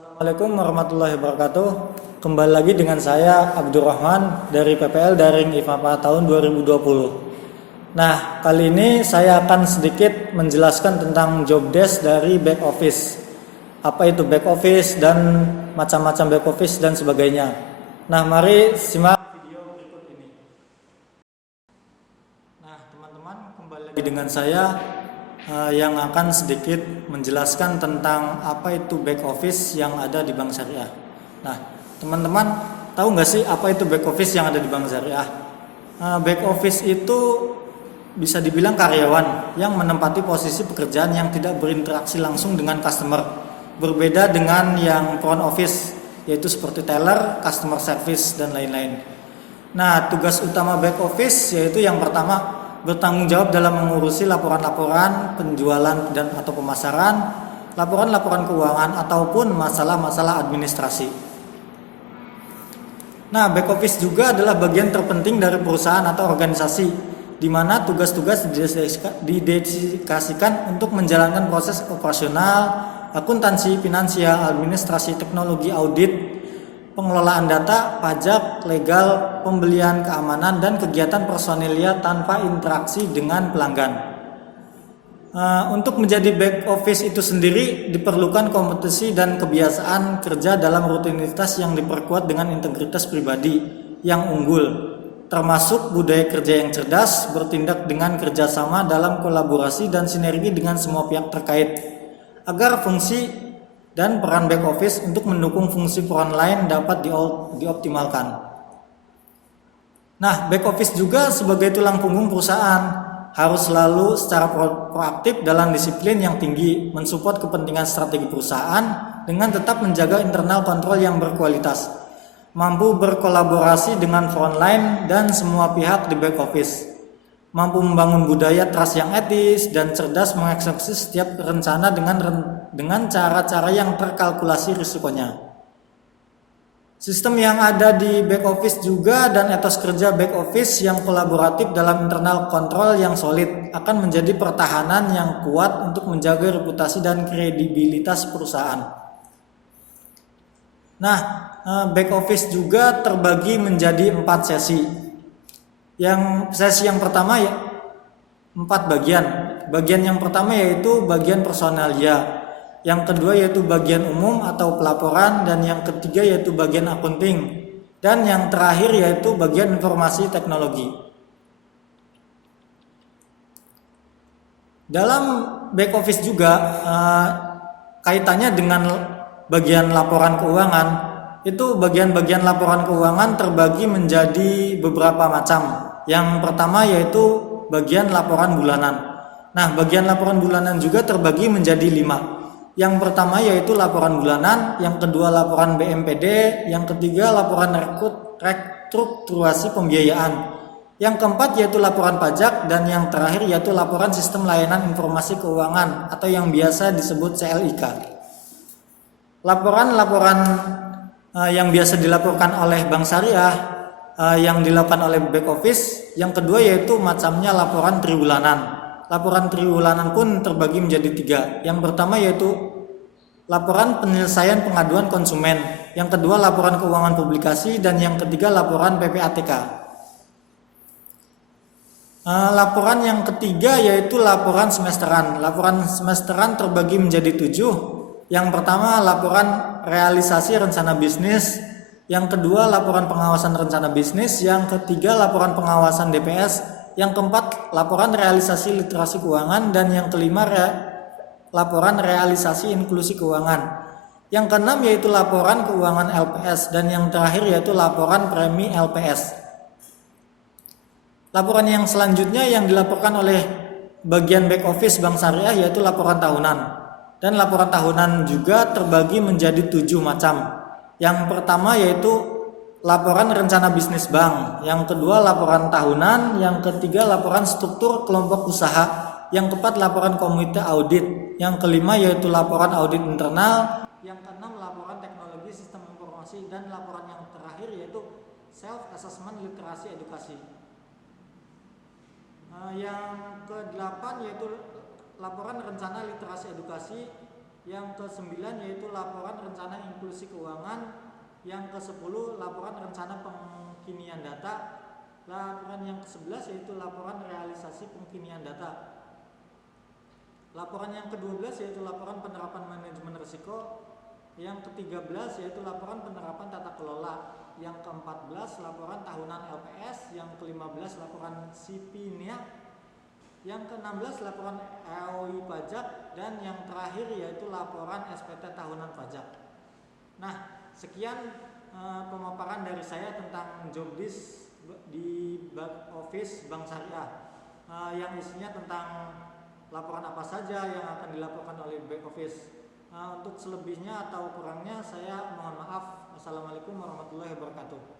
Assalamualaikum warahmatullahi wabarakatuh. Kembali lagi dengan saya Abdurrahman dari PPL Daring IFAPA tahun 2020. Nah, kali ini saya akan sedikit menjelaskan tentang job desk dari back office. Apa itu back office dan macam-macam back office dan sebagainya. Nah, mari simak video berikut ini. Nah, teman-teman, kembali lagi dengan saya yang akan sedikit menjelaskan tentang apa itu back office yang ada di Bank Syariah. Nah, teman-teman tahu nggak sih apa itu back office yang ada di Bank Syariah? Back office itu bisa dibilang karyawan yang menempati posisi pekerjaan yang tidak berinteraksi langsung dengan customer. Berbeda dengan yang front office, yaitu seperti teller, customer service, dan lain-lain. Nah, tugas utama back office yaitu yang pertama, bertanggung jawab dalam mengurusi laporan-laporan penjualan dan atau pemasaran, laporan-laporan keuangan ataupun masalah-masalah administrasi. Nah, back office juga adalah bagian terpenting dari perusahaan atau organisasi di mana tugas-tugas didedikasikan untuk menjalankan proses operasional, akuntansi, finansial, administrasi, teknologi, audit, pengelolaan data, pajak, legal, pembelian, keamanan, dan kegiatan personilnya tanpa interaksi dengan pelanggan. Untuk menjadi back office itu sendiri diperlukan kompetensi dan kebiasaan kerja dalam rutinitas yang diperkuat dengan integritas pribadi yang unggul, termasuk budaya kerja yang cerdas, bertindak dengan kerjasama dalam kolaborasi dan sinergi dengan semua pihak terkait, agar fungsi dan peran back office untuk mendukung fungsi peran lain dapat dioptimalkan. Nah, back office juga sebagai tulang punggung perusahaan harus selalu secara proaktif dalam disiplin yang tinggi, mensupport kepentingan strategi perusahaan dengan tetap menjaga internal kontrol yang berkualitas, mampu berkolaborasi dengan frontline dan semua pihak di back office, mampu membangun budaya trust yang etis dan cerdas mengeksekusi setiap rencana dengan cara-cara yang terkalkulasi risikonya. Sistem yang ada di back office juga dan etos kerja back office yang kolaboratif dalam internal kontrol yang solid akan menjadi pertahanan yang kuat untuk menjaga reputasi dan kredibilitas perusahaan. Nah, back office juga terbagi menjadi 4 sesi. Sesi yang pertama ya 4 bagian. Bagian yang pertama yaitu bagian personalia. Yang kedua yaitu bagian umum atau pelaporan, dan yang ketiga yaitu bagian akunting, dan yang terakhir yaitu bagian informasi teknologi. Dalam back office juga kaitannya dengan bagian laporan keuangan. Itu bagian-bagian laporan keuangan terbagi menjadi beberapa macam. Yang pertama yaitu bagian laporan bulanan. Nah, bagian laporan bulanan juga terbagi menjadi 5. Yang pertama yaitu laporan bulanan, yang kedua laporan BMPD, yang ketiga laporan restrukturasi pembiayaan, yang keempat yaitu laporan pajak, dan yang terakhir yaitu laporan sistem layanan informasi keuangan atau yang biasa disebut CLIK. Laporan-laporan yang biasa dilaporkan oleh Bank Syariah yang dilakukan oleh back office, yang kedua yaitu macamnya laporan triwulanan. Laporan triwulanan pun terbagi menjadi 3. Yang pertama yaitu laporan penyelesaian pengaduan konsumen, yang kedua laporan keuangan publikasi, dan yang ketiga laporan PPATK. Laporan yang ketiga yaitu laporan semesteran. Laporan semesteran terbagi menjadi 7. Yang pertama laporan realisasi rencana bisnis, yang kedua laporan pengawasan rencana bisnis, yang ketiga laporan pengawasan DPS, yang keempat laporan realisasi literasi keuangan, dan yang kelima laporan realisasi inklusi keuangan. Yang keenam yaitu laporan keuangan LPS, dan yang terakhir yaitu laporan premi LPS. Laporan yang selanjutnya yang dilaporkan oleh bagian back office Bank Syariah yaitu laporan tahunan. Dan laporan tahunan juga terbagi menjadi 7 macam. Yang pertama yaitu laporan rencana bisnis bank, yang kedua laporan tahunan, yang ketiga laporan struktur kelompok usaha, yang keempat laporan komite audit, yang kelima yaitu laporan audit internal, yang keenam laporan teknologi sistem informasi, dan laporan yang terakhir yaitu self assessment literasi edukasi. Yang ke-8 yaitu laporan rencana literasi edukasi, Yang ke-9 yaitu laporan rencana inklusi keuangan. Yang ke-10 laporan rencana pengkinian data. Laporan yang ke-11 yaitu laporan realisasi pengkinian data. Laporan yang ke-12 yaitu laporan penerapan manajemen risiko. Yang ke-13 yaitu laporan penerapan tata kelola. Yang ke-14 laporan tahunan LPS. Yang ke-15 laporan SIPINIA. Yang ke-16 laporan ROI pajak. Dan yang terakhir yaitu laporan SPT tahunan pajak. Nah, sekian pemaparan dari saya tentang job desk di back office Bank Syariah, yang isinya tentang laporan apa saja yang akan dilaporkan oleh back office. Untuk selebihnya atau kurangnya saya mohon maaf. Wassalamualaikum warahmatullahi wabarakatuh.